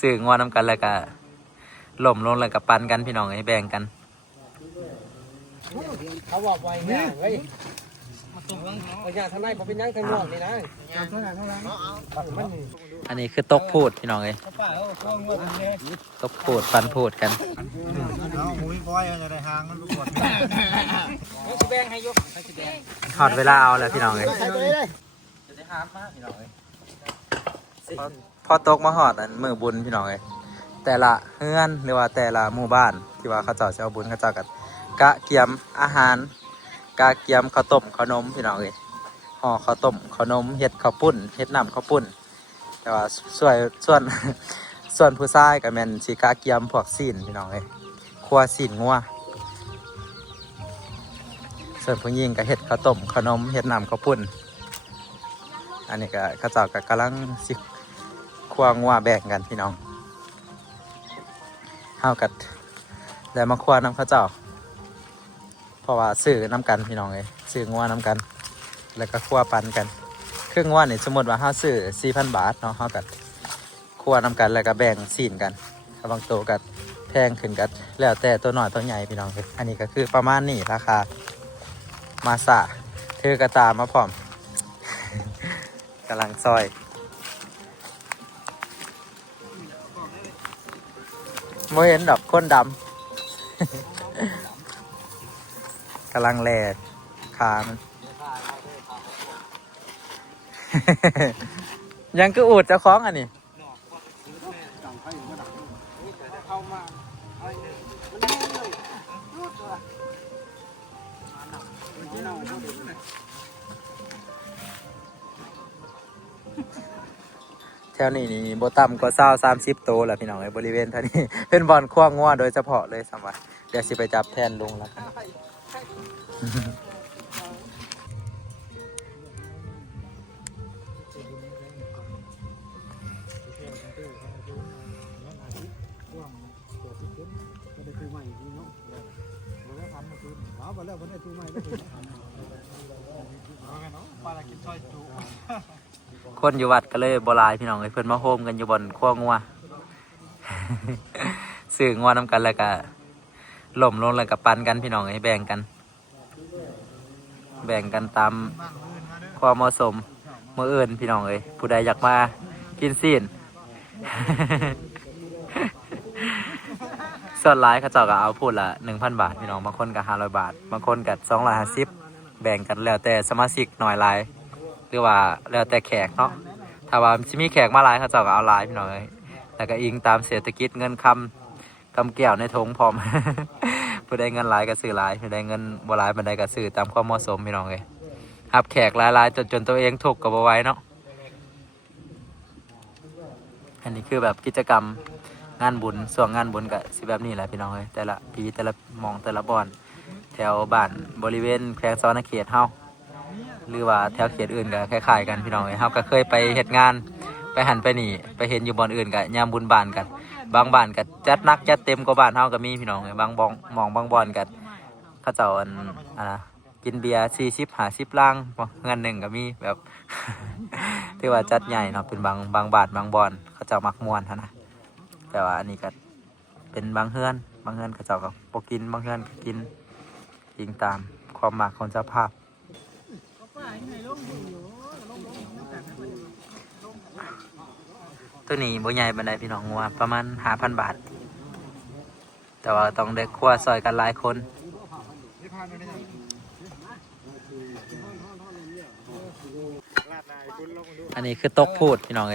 สื่องวน้ำกันแล้วก็หล่มลงแล้วก็ปันกันพี่น้องให้แบ่งกันเขาบอกไว้เนี่ยเฮ้ยเอาอย่างทางในผมเป็นยังทางนอกนี่นะอันนี้คือตกพูดพี่น้องเลยตกพูดปันพูดกันหมูพี่บอยจะได้หางมันประกวดแบ่งให้ยกหอดเวลาเอาแล้วพี่น้องเลยพอตกมาหอดอันมือบุญพี่น้องเลยแต่ละเฮือนหรือว่าแต่ละหมู่บ้านที่ว่าเขาเจ้าจะเอาบุญเขาเจ้ากันกะเกียมอาหารกะเกียมข้าวต้มขนมพี่น้องเลยห่อข้าวต้มขนมเห็ดข้าวปุ้นเห็ดน้ำข้าวปุ้นแต่ว่าส่วนผู้ชายก็แม่นสิกะเกียมพวกซีนพี่น้องเลยครัวซีนงัวส่วนผู้หญิงก็เห็ดข้าวต้มขนมเห็ดน้ำข้าวปุ้นอันนี้ก็เขาเจ้าก็กำลังสิครัวงัวแบ่งกันพี่น้องเฮากัดแล้วมาครัวน้ำข้าวเจ้าเพราะว่าซื้อน้ำกันพี่น้องเลยซื้องัวน้ำกันแล้วก็ครัวปันกันเครื่องงัวนี่สมมติว่าเฮาซื้อ 4,000 บาทเนาะเฮากัดครัวน้ำกันแล้วก็แบ่งซีนกันบางตัวกัดแพงขึ้นกัดแล้วแต่ตัวหน่อยตัวใหญ่พี่น้องเลยอันนี้ก็คือประมาณนี้ราคามาสะเธอกระตามาพร้อม กำลังซอยโมเห็นดอกก้นดำ กำลังแหลกขามัน ยังคืออูดจะคล้องอันนี้แถวนี้นี่โบต่ำกว่า30 โตแหละพี่น้องในบริเวณเท่านี้ เป็นบอลคว้างงัวโดยเฉพาะเลยสมัยเดี๋ยวสิไปจับแทนลุงแล้วกันคนอยู่วัดก็เลยโบราณพี่น้องเพื่อนมาโฮมกันอยู่บนขั้วงัว สื่องัวน้ำกันแล้วก็หล่มลงแล้วก็ปันกันพี่น้องให้แบ่งกันตามความเหมาะสมมื้ออื่นพี่น้องผู้ใดอยากมากินซีน ส่วนหลายเขาเจ้าก็เอาพูดละ 1,000 บาทพี่น้องบางคนก็500 บาทบางคนก็250แบ่งกันแล้วแต่สมาชิกหน่อยหลายหรือว่าแล้วแต่แขกเนาะถ้าว่าจะมีแขกมาหลายเขาเจ้าก็เอาหลายพี่น้องแล้วก็อิงตามเศรษฐกิจเงินคำแก้วในถุงพร้อม ผู้ใดเงินหลายก็ซื้อหลายผู้ใดเงินบ่หลายบันไดก็ซื้อตามความเหมาะสมพี่น้องรับแขกหลายๆจนตัวเองถูกกับบ่ไหว้เนาะอันนี้คือแบบกิจกรรมงานบุญส่วนงานบุญก็สิแบบนี้แหละพี่น้องแต่ละปีแต่ละหม่องแต่ละบ่อนแถวบ้านบริเวณแขวงซ้อนเขตเฮาหรือว่าแถวเขตอื่นก็คล้ายๆกันพี่น้องเฮาก็เคยไปเฮ็ดงานไปหันไปนี่ไปเห็นอยู่บ่อนอื่นก็ยามบุญบ้านกันบางบ้านก็จัดนักจัดเต็มกว่าบ้านเฮาก็มีพี่น้องบางบ่องหม่องบางบ่อนก็เขาเจ้ากินเบียร์40-50 ลังเงินหนึ่งก็มีแบบ ที่ว่าจัดใหญ่เนาะเป็นบางบ้านบางบ่อนเขาเจ้ามักม่วนนะแต่ว่าอันนี้ก็เป็นบางเฮือนเขาเจ้าก็บ่กินบางเฮือนก็กินยิงตามความมักของเจ้าภาพตัวนี้บ่ใหญ่บันไดพี่น้องว่าประมาณ 5,000 บาทแต่ว่าต้องได้ครัวซอยกันหลายคนอันนี้คือตกพูดพี่น้อง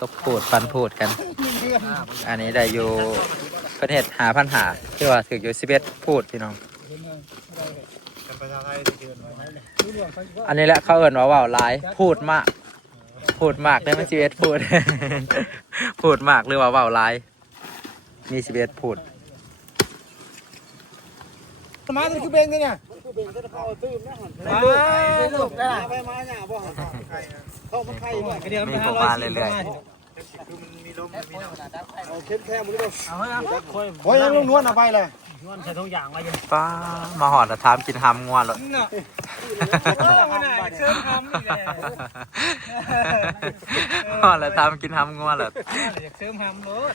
ตกพูดปันพูดกันอันนี้ได้อยู่ประเทศ5,500ที่ว่าถึงอยู่11พูดพี่น้องอันนี้แหละเขาเอิ้นว่าว่าวหลายพูดมากได้มา11พูด พูดมากหรือว่าว่าวหลายมี11พูดมาจะคือเบงกันเนี่ยลูกนะไปมาเนี่ยบ่เข้ามาไข่บ่เดี๋ยว มีผมมาเรื่อยๆเอาเข้มแค่มึงดูเอาให้โอ้ยยังลุงนวลเอาไปเลย นใส่ทุกอย่างมาอยู่ ป้ามาหอดแล้วถามกินหำงัวเลย เนาะโอ้มันน่ะเชิญทำอีกแล้ว หอดแล้วถามกินหำงัวเลย อยากเชิญทำรถ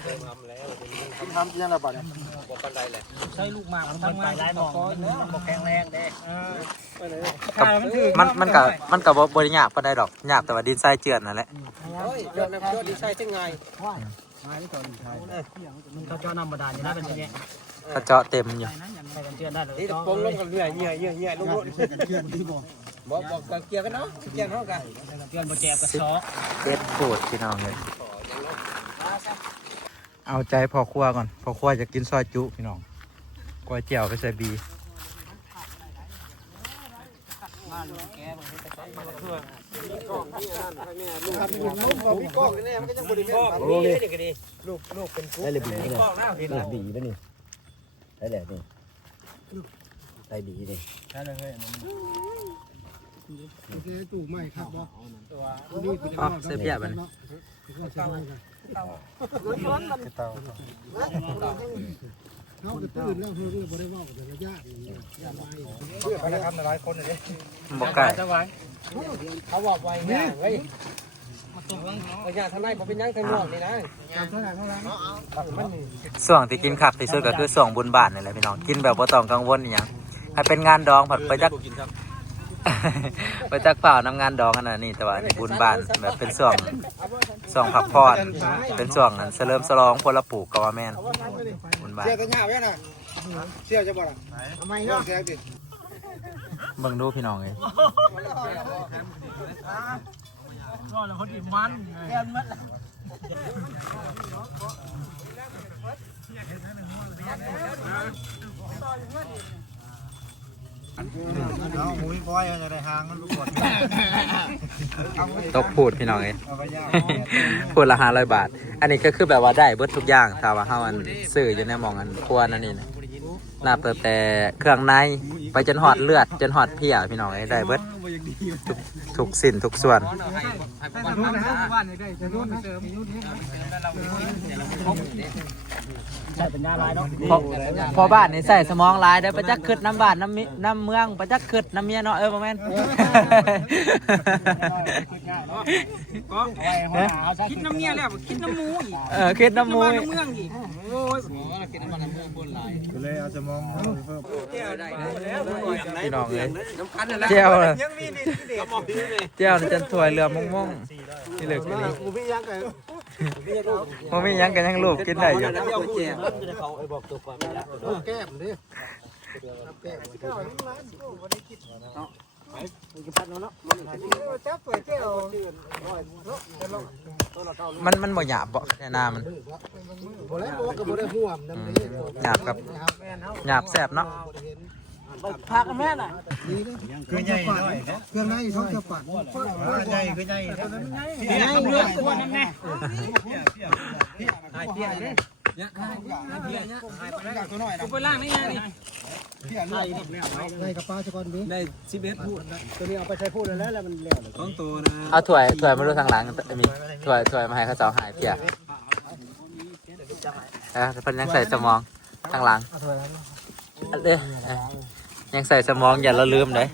ทำยังไงบ้างเนี่ย บอกกันได้แหละใช้ลูกหมากมันทำงานได้หมอกบอกแข็งแรงเด้มันกับบริยากปานใดดอกยากแต่ว่าดินทรายเจือนนั่นแหละ ยอดยอดดีใช่จังไงเขาเจาะน้ำบาดาลอยู่นะเป็นยังไง กระเจาะเต็มอยู่ ใส่กันเจือนได้เลยนี่ตะปงลงกันเรื่อยเงี้ยลงรถบอกกันเกียร์กันเนาะเกียร์เท่ากันเกียร์บ่แจบกระซอก เก็ดโคตรพี่น้องเลยเอาใจพอครัวก่อนพอครัวจะกินซอยจุพี่น้องก๋วยเตี๋ยวไปใส่บี พี่ก้องแน่มันก็ยังบริเวณ โอ้ยลูกเป็นกุ๊ก ได้เลยบีนี่ ก้องหน้าพี่ ได้บีป่ะนี่ได้แหละนี่ได้บีนี่ ตู้ไม้ครับบอก อ๋อเสียเพียบมัน เขาจะตื่นแล้วเพื่อนบริวารกับระยะเพื่อไปทำหลายคนเลย บอกไก่ เขาบอกไว้เนี่ยเฮ้ยระยะทางในผมเป็นยังทางนอกนี่นะ เท่าไหร่เท่าไหร่ ส่วงที่กินคักที่สุดก็คือส่วงบุญบาทนี่แหละพี่น้องกินแบบบ่ต้องกังวลอหยังให้เป็นงานดองผัดไปจัก ไปจักเปล่านำงานดองกันนะนี่แต่ว่าบุญบานแบบเป็นส่วงผักพอดเป็นส่วงนั้นเฉลิมฉลองพลปลูกกว่าแม่นบุญบาน เชี่ยกันยาวแค่น่ะเชี่ยจะบ่ล่ะทำไมเนาะแกดิ เบิ่งดูพี่น้องเอ้ย ก็แล้วคนอิ่มมันแก้มมัด เอาหมูพี่ก้อยจะได้หางมันประกวด ตกพูดพี่น้องเอ้ย เอาไปย่าง พูดละ500 บาท อันนี้ก็คือแบบว่าได้เบิดทุกอย่างถ้าว่าเฮาอันซื้ออยู่ในหม่องอันครัวนั่นนี่นะนับแต่เครื่องในไปจนหอดเลือดจนหอดเพียพี่น้องเอ้ยได้เบิดทุกสิ้นทุกส่วน ใช่เป็นยาลายเนาะ พอบ้านนี่ใส่สมองหลายได้ประจักษ์ขึ้นน้ำบ้านน้ำเมืองประจักษ์ขึ้นน้ำเมียเนาะบ่แม่น คิดน้ำเมียแล้วคิดน้ำมูอีก คิดน้ำมู น้ำเมืองอีกโอ้ยคิดน้ำมันน้ำเมืองบนหลาย ก็เลยเอาสมองเพิ่ม พี่น้องเลยเจ้าเลยเจ้านี่จันถวยเรือม่งๆนี่เหลือกินนี่ กูพี่ยังไง มันมีหยังกันยังลูกกินได้อยู่ แก้มดิ มันบ่หยาบบ่แค่นามัน พอแล้วบอกกับบ่ได้ห่วมน้ำนี้ หยาบกับหยาบแซ่บเนาะ พักแม่น่ะ คือใหญ่หน่อยเครื่องในท้องจะปัดใหญ่คือใหญ่ นี่เลือดตัวนั่นแน่หายเตี้ยเลยกูไปล่างนี่ไงนี่ ในกระป๋าสะกอนดิ ได้11พูด ตัวนี้เอาไปใช้พูดแล้วแล้วมันเลี้ยวเลย ต้องตัวนะ เอาถ้วยมาดูทางหลังมีถ้วยมาให้เขาเจ้าหายเพียเพิ่นยังใส่สมองทางหลังเด้ยังใส่สมองอย่าเราลืมเลย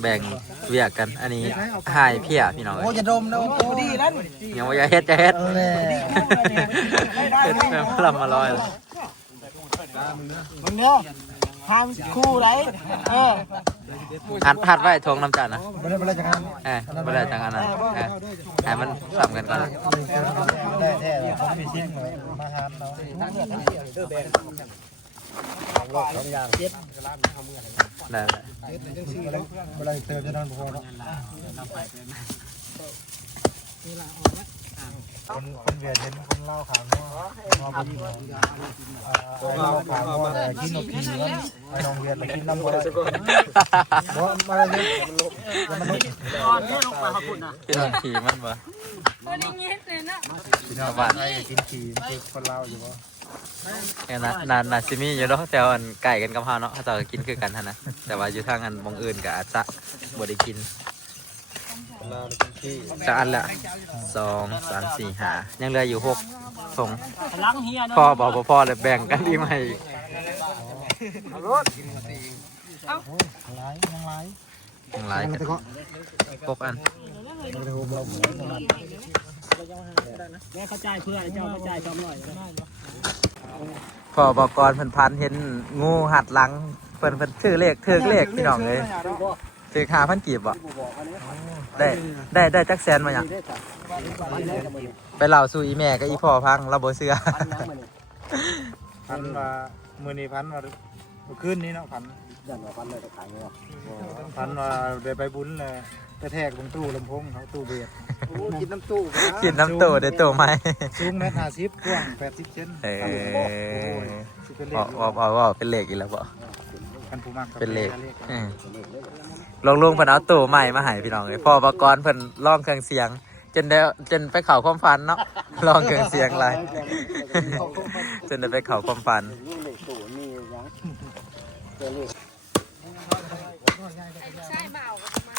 แบ่งเวียกกันอันนี้หายเพียพี่น้อง โอ้จะดมนะโอ้ดีแล้ว ยังว่าจะเฮ็ดเฮ็ดลำมาลอยเลย มันเนาะทางคู่ไหนหัดไว้ทงน้ำจันนะ ไม่ได้ไม่ได้จังงาน ไม่ได้จังอันนั้นให้มันทำกันก่อน ได้แท้ผมมีชิ้นเลยมาหามเราได้ เวลาเติมจะนอนพอแล้วคนเวียดเห็นคนเล่าขางว่าเป็นเล่าขางว่ากินนกผีแล้วไอ้น้องเวียดเลยกินน้ำบ่ได้บ่มาเลยมันลบมันลบ ตอนนี้ลงไปขอบคุณนะ กินขี่มันบ่ คนอย่างเงี้ยเลยนะ กินน้ำบ้านไอ้กินขี่คือคนเล่าอยู่บ่ นาซิมีอยู่เนาะแต่ว่าไก่กันกับเฮาเนาะเขาจะกินคือกันนะแต่ว่าอยู่ทางอันมองอื่นก็อาจจะบ่ได้กินสักอันละ 2 3 4 5ยังเหลืออยู่6ถุง ล้างเฮีย พ่อบอกบ่พอเลยแบ่งกันดีไหม หลายยังหลาย ยังหลายกัน6อัน แม่เข้าใจเพื่อนเจ้าเข้าใจจอมหน่อย พ่อบอกก่อนเพิ่นพันเห็นงูหัดหลังเพิ่นชื่อเลขถือเลขพี่น้องเลยถือ5,000กีบบ่ได้จักแสนมาหยังไปเล่าสู่อีแม่กับอีพ่อพังเราบ่เชื่อ พันว่ามื้อนี้พันว่าเมื่อคืนนี้เนาะพัน ยันว่าฟันเลยตะขายเนาะ พันว่าได้ไปบุญเลยไปแทกบนตู้ลำโพงเขาตู้เบียด กินน้ำตู้ กินน้ำตู้ได้ตู้ไหม สูง1.50กว้าง80เซน เออ สิเป็นเล ว่า ข ว่าเป็นเลขอีกแล้วบ่ คันผู้มัก เป็นเลขลุงเพิ่นเอาตู้ใหม่มาให้พี่น้องเลยพ่อประกรณ์เพิ่นร้องเครื่องเสียง จนไปเข่าความฝันเนาะร้องเครื่องเสียงไร จนได้ไปเข่าความฝัน เลขตู้มีหยังตัวเลข ใช่เบาประมา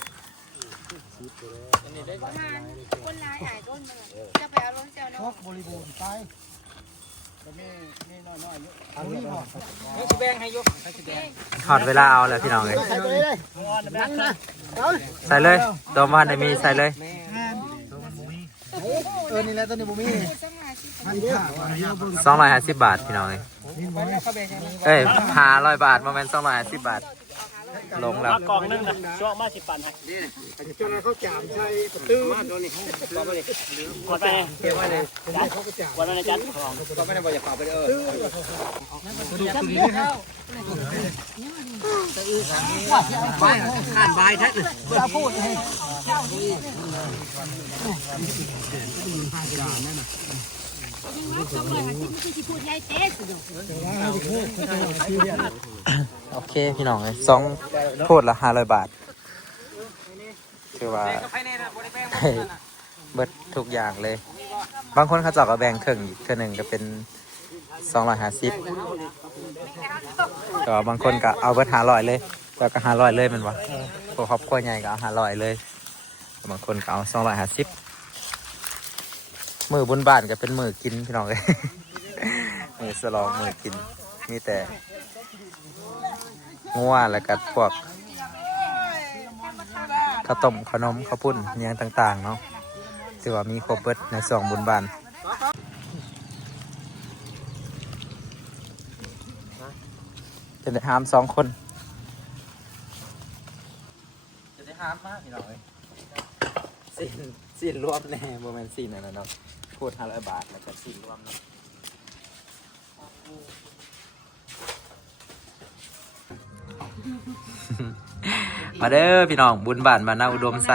ณคนร้ายหายต้นมาจะไปเอารถเจ้าเนาะ บริบูรณ์ไป แบ่งให้ยก ถอดเวลาเอาแหละพี่น้องเลย นั่นนะ ใส่เลยตัวมันได้มีใส่เลย นี่แหละตัวนี้บ่มี 250 บาทพี่น้องเลยเอ้ย500 บาทมาเป็น250 บาท ลงแล้ว กล่องนึงนะช่วงมา10ปันให้จนเขาจามใช่ประตูมาตัวนี้กดไปเก็บไว้เลยเขาก็จามกดไว้ในจันก็ไม่ได้บอกอย่าเป่าไปเด้อข้านใบแท้เลยจะพูดให้โอเคพี่น้องเลย2โคตรละ500 บาทคือว่าเบิดทุกอย่างเลย บางคนเขาเจาะกับแบ่งครึ่งอีกเท่านึงก็เป็น250ก็บางคนก็เอาเบิด500เลยแล้วก็500เลยแมันวะพวกครอบครัวใหญ่ก็เอา500เลยบางคนก็เอา250มือบุญบ้านก็เป็นมือกินพี่น้องเลย มือสลองมือกินมีแต่งัวแล้วก็พวกข้าวต้มขนมข้าวปุ้นเนียงต่างๆเนาะถือว่ามีครบเบิดในสองบุญบานจะได้หาม2 คนจะได้หามมากพี่น้องเลยสิ้นรวมแน่โมเมนต์สิ้นนั่นนะเนาะพูด500 บาทแล้วก็สิ้นรวมเนาะมาเด้อพี่น้องบุญบ้านบ้านนาอุดมไซ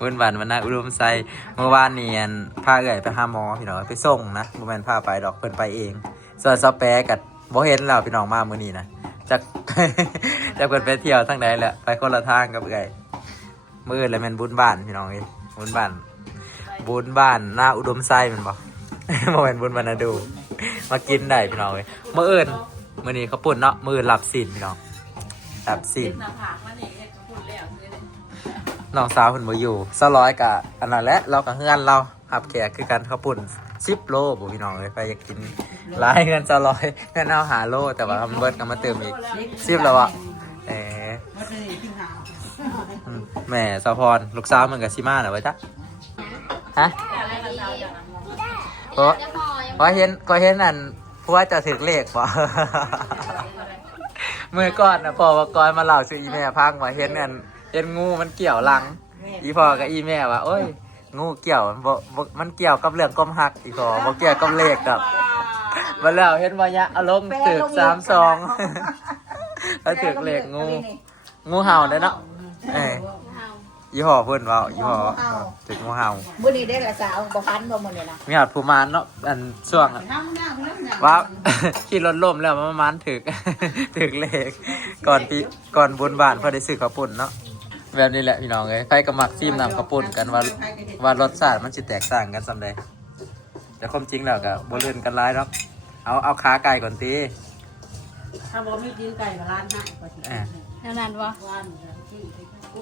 บุญบ้านบ้านนาอุดมไซเมื่อวานนี้พาเอ๋ยไปหาหมอพี่น้องไปส่งนะโมเมนต์พาไปดอกเพิ่นไปเองส่วนซอแปะกับบ่เห็นแล้วพี่น้องมามื้อนี้นะจาก จากเพิ่นไปเที่ยวทางใดแหละไปคนละทางกับเอ๋ยมื้ออื่นแล้วแม่นบุญบ้านพี่น้องเอ้ยบุญบ้านนาอุดมไซแม่นบ่ โมเมนต์บุญบ้านนาดูมากินได้พี่น้องเอ้ยมื้ออื่นมื้อนี้เขาปุ่นเนาะมื้อหลับศีลพี่น้องหลับศีลน้องสาวเพิ่นบ่อยู่200กะอันนั้นแหละเราก็เฮือนเราหับแขกคือกันเขาปุ่น10 โลบ่พี่น้องเอ้ยไปอยากกินหลายเงิน200เงินเอา5 โลแต่ว่ามันเบิดก็มาเติมอีก10แล้วอ่ะแม่สะพรลูกสาวมันก็สิมาน่ะไว้จ้ะฮะก็เห็นอันผัวจะถึกเลขบ่ เมื่อก่อนนะพ่อว่าก้อยมาเล่าสู่อีแม่พังว่าเห็นงูมันเกี่ยวหลังอีพ่อกับอีแม่ว่าโอ้ยงูเกี่ยวมันเกี่ยวกับเรื่องก้มหักอีพ่อบ่เกี่ยวกับเลขกับมาแล้วเห็นว่ายะอารมณ์ถึก32 แล้วถึกเลขงูเห่าได้เนาะอีพ่อเพิ่นว่าอีพ่อถึกงูเห่า มื้อนี้ได้ละสาวบ่พันบ่มื้อนี้นะ มีหอดผู้มานเนาะอันช่วงว่า ขี่รถล่มแล้วมันมันถึก ถึกเลขก่อนบนบ้านพอได้ซื้อข้าวปุ้นเนาะแบบนี้แหละพี่น้องเอ้ยใครก็มักซิมนำข้าวปุ้นกันว่ารสชาติมันสิแตกต่างกันส่ำใดแต่ความจริงแล้วก็บ่เลื่อนกันหลายเนาะเอาขาไก่ก่อนติ ถ้าบ่มีกินไก่ก็ร้านให้ก็สิ นั่นวะ กิ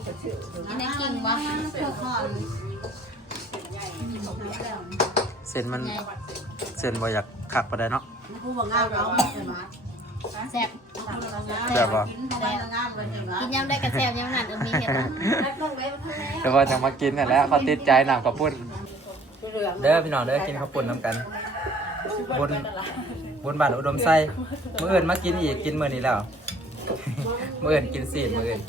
นได้กินวะเพื่อก่อน เส้นมันเส้นบ่อยากขักไปได้เนาะ แซ่บ แบบว่า กินยำได้กระแซ่บยำหนักมีเห็ด แต่ว่าจะมากินนั่นแหละเขาติดใจหนังข้าวปุ้นเด้อพี่น้องเด้อกินข้าวปุ้นน้ำกันบนบ้านอุดมไส้มื้ออื่นมากินอีกกินมื้อนี้แล้ว มื้ออื่นกินซีดมื้ออื่น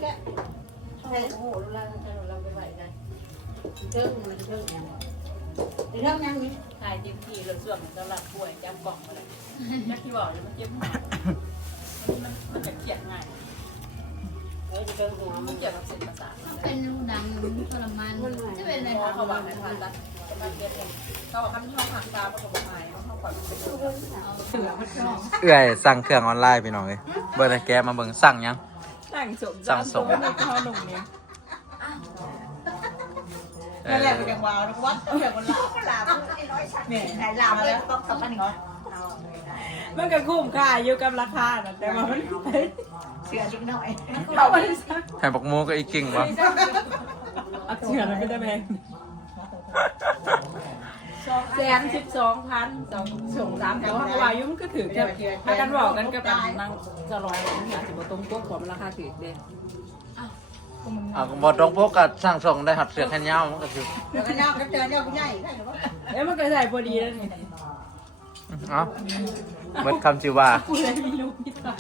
ถ่ายเต็มที่เลยส่วนมันจะหลับป่วยจำกล่องมาเลยนักที่บอกเลยมันเจ็บหัวมันจะเกลียดง่ายมันเกี่ยวกับเส้นประสาท เป็นลูกดังทรมานจะเป็นอะไร เขาบอกในผ่าตัดมาเกลียดเองเขาบอกคำที่เขาหักตาเขาบอกหายเขาปล่อยมันเป็น เอื้อยสั่งเครื่องออนไลน์พี่น้องเอ้ยเบิ่งให้แกมาเบิ่งสั่งยัง สั่งส่ง เขาหนุ่มเนี่ย นั่นแหละเป็นอย่างว้าวนะวัดอย่างวันลาเนี่ยไหนลามาแล้วต้องสัมพันธ์เนาะ มันก็คุ้มค่าอยู่กับราคานะแต่ว่ามัน เสือชิ้นหน่อย เราไม่ได้ ให้บักหมูก็อีกกิ่งบ่ เชื่อมันไม่ได้แพง112,000ส่ง3แต่ว่าเขาว่ายุ่มันก็ถือแค่พากันบอกกันกับนั่งจะร้อยนี่อาจจะบ่ตรงปกความราคาถือเด้ บ่ตรงปกก็สั่งส่งได้หัดเสื้อแขนยาวมันก็คือ แล้วก็ย่างก็เจอเนี่ยผู้ใหญ่ใช่หรือเปล่า เอ้มันก็ใส่พอดีแล้วนี่ เอ้าเบิดคำชื่อว่า กูเลยมีลูกมีสาว